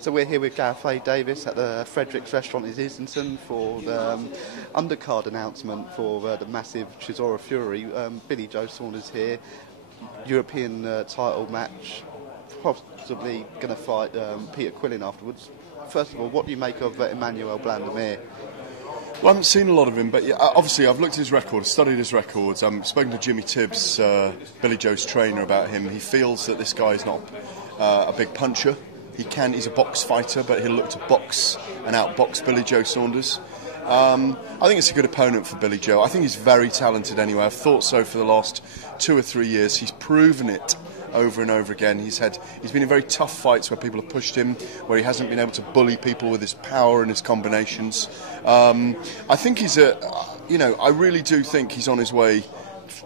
So we're here with Gareth Davies at the Frederick's restaurant in Islington for the undercard announcement for the massive Chisora Fury. Billy Joe Saunders here, European title match, possibly going to fight Peter Quillin afterwards. First of all, what do you make of Emmanuel Blandemir? Well, I haven't seen a lot of him, but yeah, obviously I've looked at his records, studied his records. I've spoken to Jimmy Tibbs, Billy Joe's trainer, about him. He feels that this guy is not a big puncher. He's a box fighter, but he'll look to box and outbox Billy Joe Saunders. I think it's a good opponent for Billy Joe. I think he's very talented anyway. I've thought so for the last 2 or 3 years. He's proven it over and over again. He's been in very tough fights where people have pushed him, where he hasn't been able to bully people with his power and his combinations. I think I really do think he's on his way,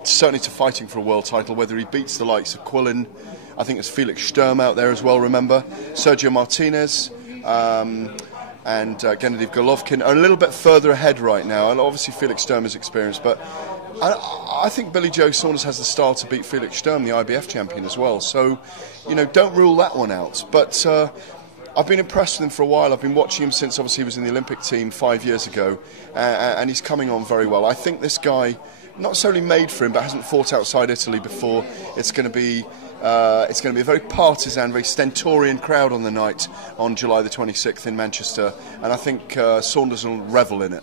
certainly to fighting for a world title, whether he beats the likes of Quillin. I think there's Felix Sturm out there as well, remember. Sergio Martinez and Gennady Golovkin are a little bit further ahead right now, and obviously Felix Sturm is experienced, but I think Billy Joe Saunders has the style to beat Felix Sturm, the IBF champion, as well. So, don't rule that one out. But I've been impressed with him for a while. I've been watching him since obviously he was in the Olympic team 5 years ago, and he's coming on very well. I think this guy, not necessarily made for him, but hasn't fought outside Italy before. It's going to be a very partisan, very stentorian crowd on the night on July the 26th in Manchester, and I think Saunders will revel in it.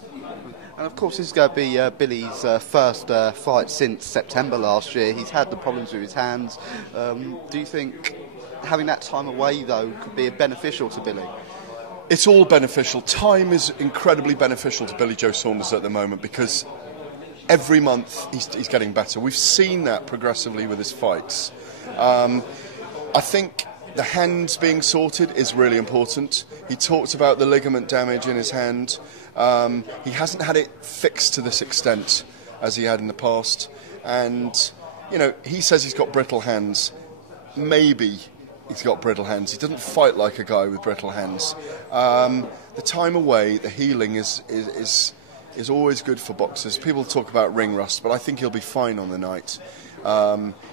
And of course, this is going to be Billy's first fight since September last year. He's had the problems with his hands. Do you think having that time away, though, could be beneficial to Billy? It's all beneficial. Time is incredibly beneficial to Billy Joe Saunders at the moment because every month he's getting better. We've seen that progressively with his fights. I think the hands being sorted is really important. He talked about the ligament damage in his hand. He hasn't had it fixed to this extent as he had in the past. And, he says he's got brittle hands. Maybe he's got brittle hands. He doesn't fight like a guy with brittle hands. The time away, the healing is always good for boxers. People talk about ring rust, but I think he'll be fine on the night.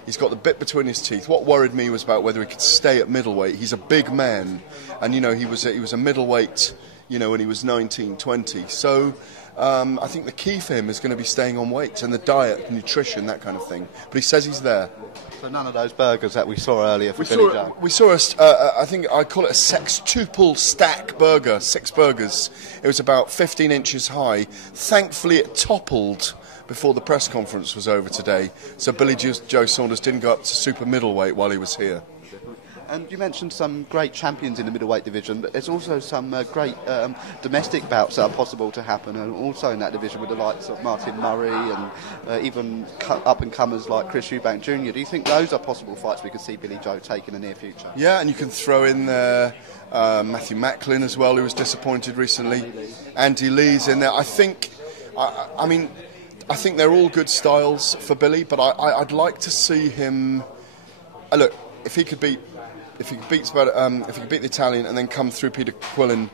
He's got the bit between his teeth. What worried me was about whether he could stay at middleweight. He's a big man, and he was a middleweight, when he was 19, 20. So I think the key for him is going to be staying on weight and the diet, nutrition, that kind of thing. But he says he's there. So none of those burgers that we saw earlier for Billy Joe? We saw I think I call it a sextuple stack burger, 6 burgers. It was about 15 inches high. Thankfully it toppled before the press conference was over today, so Billy Joe Saunders didn't go up to super middleweight while he was here. And you mentioned some great champions in the middleweight division, but there's also some great domestic bouts that are possible to happen, and also in that division with the likes of Martin Murray and even up-and-comers like Chris Eubank Jr. Do you think those are possible fights we could see Billy Joe take in the near future? Yeah, and you can throw in there Matthew Macklin as well, who was disappointed recently. Andy Lee's in there. I think they're all good styles for Billy, but I'd like to see him. Look, if he could beat the Italian and then come through Peter Quillin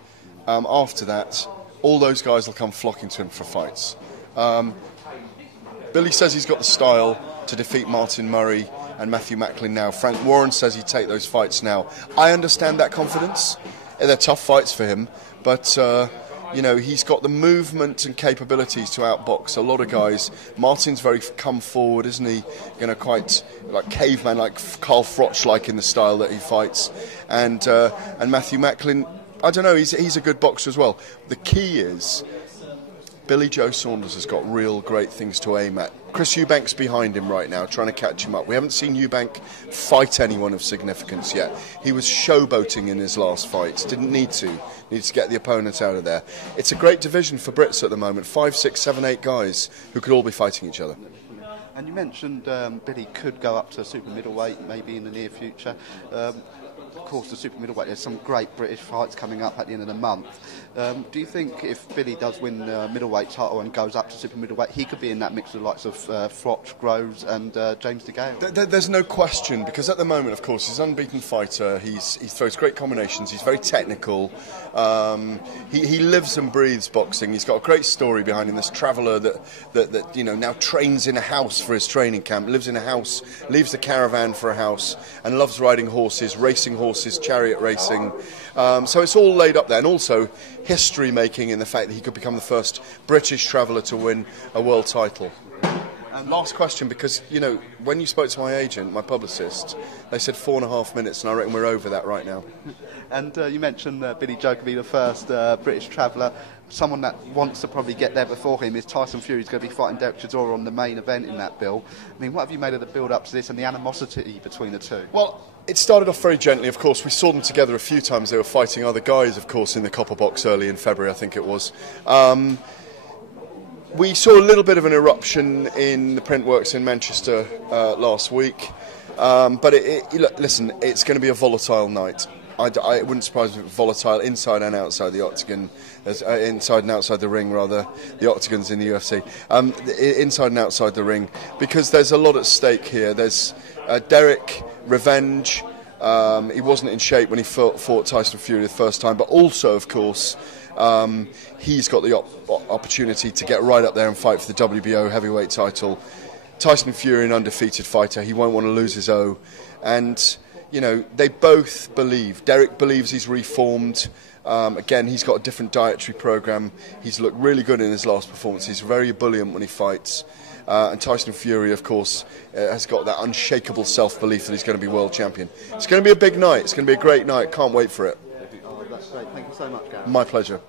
after that, all those guys will come flocking to him for fights. Billy says he's got the style to defeat Martin Murray and Matthew Macklin now. Frank Warren says he'd take those fights now. I understand that confidence. They're tough fights for him, but he's got the movement and capabilities to outbox a lot of guys. Martin's very come forward, isn't he? Quite like caveman, like Carl Froch-like in the style that he fights. And Matthew Macklin, I don't know, he's a good boxer as well. The key is Billy Joe Saunders has got real great things to aim at. Chris Eubank's behind him right now, trying to catch him up. We haven't seen Eubank fight anyone of significance yet. He was showboating in his last fight. Didn't need to. Needs to get the opponent out of there. It's a great division for Brits at the moment. 5, 6, 7, 8 guys who could all be fighting each other. And you mentioned Billy could go up to super middleweight maybe in the near future. Of course, the super middleweight, there's some great British fights coming up at the end of the month. Do you think if Billy does win the middleweight title and goes up to super middleweight, he could be in that mix with the likes of Froch, Groves and James de Gale? There's no question, because at the moment, of course, he's an unbeaten fighter. He throws great combinations. He's very technical. He lives and breathes boxing. He's got a great story behind him. This traveller that now trains in a house for his training camp, lives in a house, leaves the caravan for a house, and loves riding horses, racing horses. horses, chariot racing. So it's all laid up there, and also history making in the fact that he could become the first British traveller to win a world title. Last question, because, you know, when you spoke to my agent, my publicist, they said 4.5 minutes, and I reckon we're over that right now. And you mentioned Billy Joe could be the first British traveller. Someone that wants to probably get there before him is Tyson Fury. He's going to be fighting Derek Chisora on the main event in that bill. I mean, what have you made of the build-up to this and the animosity between the two? Well, it started off very gently, of course. We saw them together a few times. They were fighting other guys, of course, in the Copper Box early in February, I think it was. We saw a little bit of an eruption in the Printworks in Manchester last week, but look, listen, it's going to be a volatile night. It wouldn't surprise me if it's volatile inside and outside the octagon, inside and outside the ring, rather. The octagon's in the UFC. Inside and outside the ring, because there's a lot at stake here. There's Derek, revenge. He wasn't in shape when he fought Tyson Fury the first time, but also, of course, he's got the opportunity to get right up there and fight for the WBO heavyweight title. Tyson Fury, an undefeated fighter, he won't want to lose his O. And, you know, they both believe. Derek believes he's reformed. Again, he's got a different dietary program. He's looked really good in his last performance. He's very ebullient when he fights. And Tyson Fury, of course, has got that unshakable self-belief that he's going to be world champion. It's going to be a big night. It's going to be a great night. Can't wait for it. Oh, that's great. Thank you so much, Gareth. My pleasure.